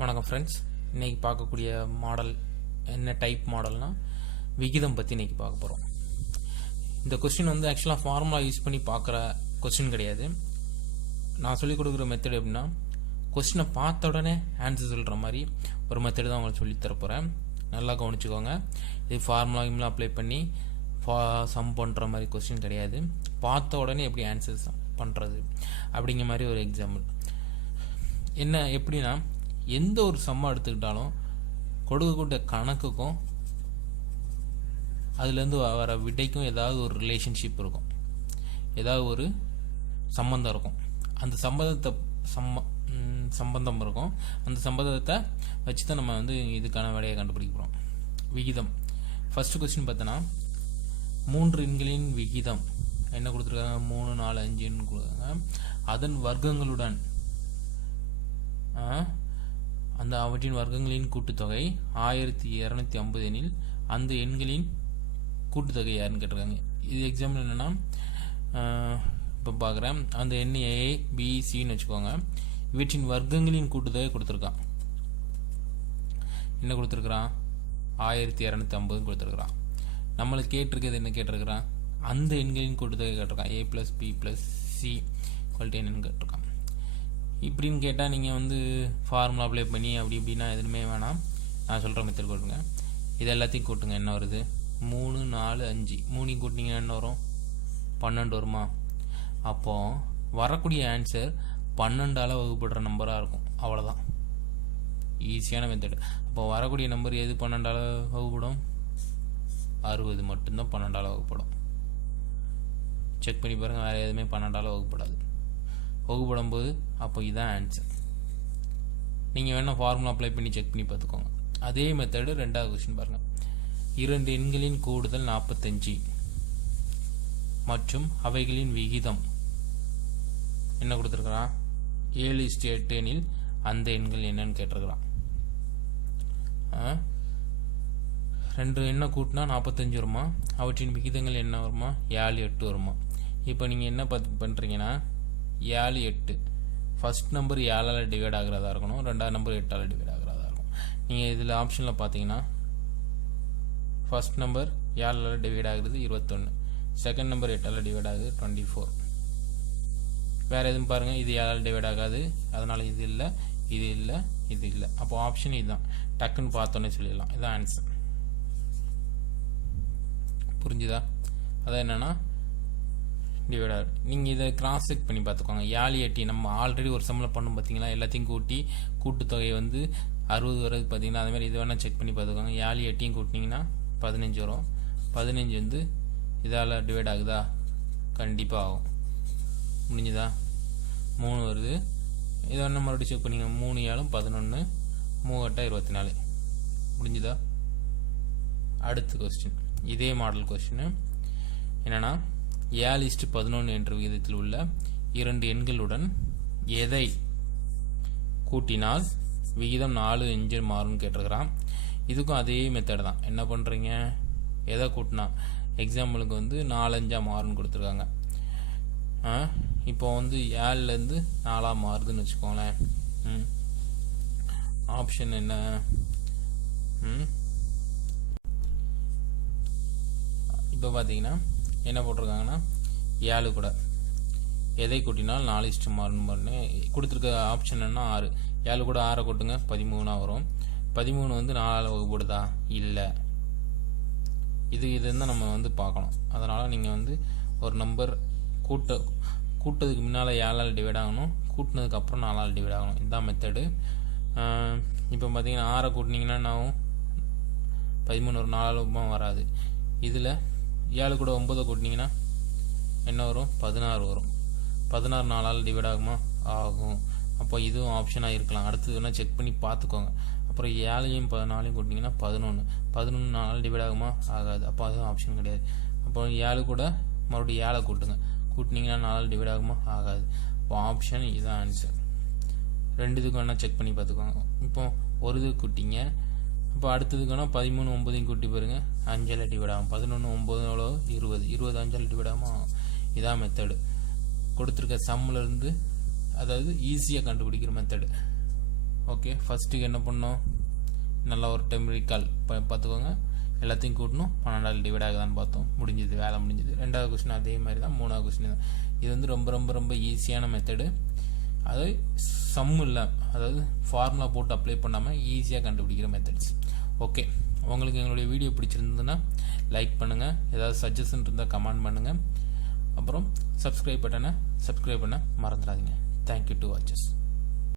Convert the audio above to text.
வணக்கம் ஃப்ரெண்ட்ஸ். இன்றைக்கி பார்க்கக்கூடிய மாடல் என்ன டைப் மாடல்னால் விகிதம் பற்றி இன்றைக்கி பார்க்க போகிறோம். இந்த கொஸ்டின் வந்து ஆக்சுவலாக ஃபார்முலா யூஸ் பண்ணி பார்க்குற கொஸ்டின் கிடையாது. நான் சொல்லிக் கொடுக்குற மெத்தட் எப்படின்னா, கொஸ்டினை பார்த்த உடனே ஆன்சர் சொல்கிற மாதிரி ஒரு மெத்தடு தான் உங்களுக்கு சொல்லித் தரப்போகிறேன். நல்லா கவனிச்சுக்கோங்க. இது ஃபார்முலாவில் அப்ளை பண்ணி சம் பண்ணுற மாதிரி கொஸ்டின் கிடையாது. பார்த்த உடனே எப்படி ஆன்சர் பண்ணுறது அப்படிங்கிற மாதிரி ஒரு எக்ஸாம்பிள். என்ன எப்படின்னா, எந்த ஒரு சம்மா எடுத்துக்கிட்டாலும் கொடுக்கக்கூடிய கணக்குக்கும் அதுலேருந்து வர விடைக்கும் ஏதாவது ஒரு ரிலேஷன்ஷிப் இருக்கும், ஏதாவது ஒரு சம்பந்தம் இருக்கும். அந்த சம்பந்தம் இருக்கும். அந்த சம்பந்தத்தை வச்சு தான் நம்ம வந்து இதுக்கான விடையை கண்டுபிடிக்க போகிறோம். விகிதம் ஃபர்ஸ்ட் கொஸ்டின் பார்த்தோன்னா, 3 எண்களின் விகிதம் என்ன கொடுத்துருக்காங்க? 3, 4, 5 கொடுக்குறாங்க. அதன் வர்க்கங்களுடன் அந்த அவற்றின் வர்க்கங்களின் கூட்டுத்தொகை 1250 எனில் அந்த எண்களின் கூட்டுத்தொகை யாருன்னு கேட்டிருக்காங்க. இது எக்ஸாம்பிள் என்னென்னா, இப்போ பார்க்குறேன், அந்த எண் A, B, Cன்னு வச்சுக்கோங்க. இவற்றின் வர்க்கங்களின் கூட்டுத்தொகை கொடுத்துருக்கான். என்ன கொடுத்துருக்குறான்? 1250 கொடுத்துருக்குறான். நம்மளுக்கு கேட்டிருக்கிறது என்ன கேட்டிருக்கிறான்? அந்த எண்களின் கூட்டுத்தொகை கேட்டிருக்கான். A + B + C = என்னன்னு கேட்டிருக்கான். இப்படின்னு கேட்டால் நீங்கள் வந்து ஃபார்முலா அப்ளை பண்ணி அப்படி இப்படின்னா எதுவுமே வேணாம். நான் சொல்கிற மெத்தட் கூட்டுங்க. இது எல்லாத்தையும் கூட்டுங்க. என்ன வருது? 3, 4, 5 3 கூட்டினீங்கன்னா என்ன வரும்? 12 வருமா? அப்போது வரக்கூடிய ஆன்சர் 12ஆல் வகுப்படுற நம்பராக இருக்கும். அவ்வளோதான், ஈஸியான மெத்தடு. அப்போ வரக்கூடிய நம்பர் எது 12ஆல் வகுப்படும்? 60 மட்டும்தான் 12ஆல் வகுப்படும். செக் பண்ணி பாருங்கள், வேறு எதுவுமே 12ஆல் வகுப்படாது. வகுப்படும் போது அப்போ இதுதான் ஆன்சர். நீங்கள் வேணால் ஃபார்முலா அப்ளை பண்ணி செக் பண்ணி பார்த்துக்கோங்க. அதே மெத்தடு ரெண்டாவது கொஸ்டின் பாருங்கள். 2 எண்களின் கூடுதல் 45 மற்றும் அவைகளின் விகிதம் என்ன கொடுத்துருக்குறான்? 7:8 எனில் அந்த எண்கள் என்னன்னு கேட்டிருக்கிறான். 2 எண்ணை கூட்டினா 45 வருமா? அவற்றின் விகிதங்கள் என்ன வருமா? 7, 8 வருமா? இப்போ நீங்கள் என்ன பண்ணுறீங்கன்னா, 7, 8 ஃபஸ்ட் நம்பர் 7ஆல் டிவைட் ஆகிறதா இருக்கணும், ரெண்டாவது நம்பர் 8ஆல் டிவைட் ஆகிறதா இருக்கும். நீங்கள் இதில் ஆப்ஷனில் பார்த்தீங்கன்னா, ஃபஸ்ட் நம்பர் 7ஆல் டிவைட் ஆகுறது 21, செகண்ட் நம்பர் 8ஆல் டிவைட் ஆகுது 24. வேறு எதுவும் பாருங்கள், இது 7ஆல் டிவைட் ஆகாது, அதனால் இது இல்லை, இது இல்லை, இது இல்லை. அப்போ ஆப்ஷன் இதுதான். டக்குன்னு பார்த்தோன்னே சொல்லிடலாம், இதுதான் ஆன்சர். புரிஞ்சுதா? அதான் என்னென்னா டிவைட் ஆகுது. நீங்கள் இதை கிராஸ் செக் பண்ணி பார்த்துக்கோங்க. 7, 8 நம்ம ஆல்ரெடி ஒரு சம்மில் பண்ணும் பார்த்தீங்களா? எல்லாத்தையும் கூட்டி கூட்டுத்தொகை வந்து 60 வருது பார்த்தீங்கன்னா, அதுமாதிரி இது வேணால் செக் பண்ணி பார்த்துக்கோங்க. 7, 8 கூட்டினீங்கன்னா 15 வரும். 15 வந்து இதால் டிவைட் ஆகுதா? கண்டிப்பாக ஆகும். முடிஞ்சுதா? 3 வருது. இதை வேணால் மறுபடியும் செக் பண்ணிங்க. 3, 7, 11, 3, 8, 24. முடிஞ்சுதா? அடுத்த கொஸ்டின் இதே மாடல் கொஸ்டின் என்னென்னா, 7:11 என்ற விகிதத்தில் உள்ள 2 எண்களுடன் எதை கூட்டினால் விகிதம் 4 மாறும்னு கேட்டிருக்கிறான். இதுக்கும் அதே மெத்தட் தான். என்ன பண்ணுறீங்க? எதை கூட்டினா எக்ஸாம்பிளுக்கு வந்து 4, 5 மாறும்னு கொடுத்துருக்காங்க. இப்போ வந்து 7லேருந்து 4 மாறுதுன்னு வச்சுக்கோங்களேன். ஆப்ஷன் என்ன? இப்போ பார்த்தீங்கன்னா என்ன போட்டிருக்காங்கன்னா, 7 கூட எதை கூட்டினால் 4 மாறுன்னு கொடுத்துருக்க ஆப்ஷன் என்ன? 6. 7 கூட 6 கூட்டுங்க, 13 வரும். 13 வந்து 4ஆல் வகுப்படுதா? இல்லை. இதுதான் நம்ம வந்து பார்க்கணும். அதனால் நீங்கள் வந்து ஒரு நம்பர் கூட்டதுக்கு முன்னால் 7ஆல் டிவைட் ஆகணும், கூட்டினதுக்கப்புறம் 4ஆல் டிவைட் ஆகணும். இதுதான் மெத்தடு. இப்போ பார்த்தீங்கன்னா 6 கூட்டினீங்கன்னா நான் 13 ஒரு 4ஆல் வராது. இதில் 7 கூட 9 கூட்டினீங்கன்னா என்ன வரும்? 16 வரும். 16 4ஆல் டிவைட் ஆகுமா? ஆகும். அப்போ இதுவும் ஆப்ஷனாக இருக்கலாம். அடுத்தது வேணால் செக் பண்ணி பார்த்துக்கோங்க. அப்புறம் 7ஐயும் 14ஐயும் கூட்டினீங்கன்னா 11. 11 4ஆல் டிவைட் ஆகுமா? ஆகாது. அப்போ அதுவும் ஆப்ஷன் கிடையாது. அப்போ 7 கூட மறுபடியும் 7 கூட்டுங்க, கூட்டினீங்கன்னா 4ஆல் டிவைட் ஆகுமா? ஆகாது. அப்போ ஆப்ஷன் இதுதான் ஆன்சர். 2 இதுக்கு வேணால் செக் பண்ணி பார்த்துக்கோங்க. இப்போ ஒரு இது கூட்டிங்க, இப்போ அடுத்ததுக்கான 13 9ஐயும் கூட்டி பாருங்க, 5ஆல் டிவைட் ஆகும். 11 9 20, 20 5ஆல் டிவைட் ஆகும். இதான் மெத்தடு. கொடுத்துருக்க சம்மில் இருந்து, அதாவது ஈஸியாக கண்டுபிடிக்கிற மெத்தடு. ஓகே, ஃபஸ்ட்டுக்கு என்ன பண்ணோம், நல்லா ஒரு டைம் ரீகால் பார்த்துக்கோங்க. எல்லாத்தையும் கூட்டணும், 12ஆல் டிவைட் ஆகுதான்னு பார்த்தோம், முடிஞ்சது, வேலை முடிஞ்சது. ரெண்டாவது கொஸ்டின் அதே மாதிரி தான், மூணாவது கொஸ்டின் தான். இது வந்து ரொம்ப ரொம்ப ரொம்ப ஈஸியான மெத்தடு. அது சம் இல்லை, அதாவது ஃபார்முலா போட்டு அப்ளை பண்ணாமல் ஈஸியாக கண்டுபிடிக்கிற மெத்தட்ஸ். ஓகே, உங்களுக்கு எங்களுடைய வீடியோ பிடிச்சிருந்ததுன்னா லைக் பண்ணுங்கள், ஏதாவது சஜஷன் இருந்தால் கமெண்ட் பண்ணுங்கள். அப்புறம் சப்ஸ்கிரைப் பண்ண மறந்துடாதீங்க. Thank you to watches.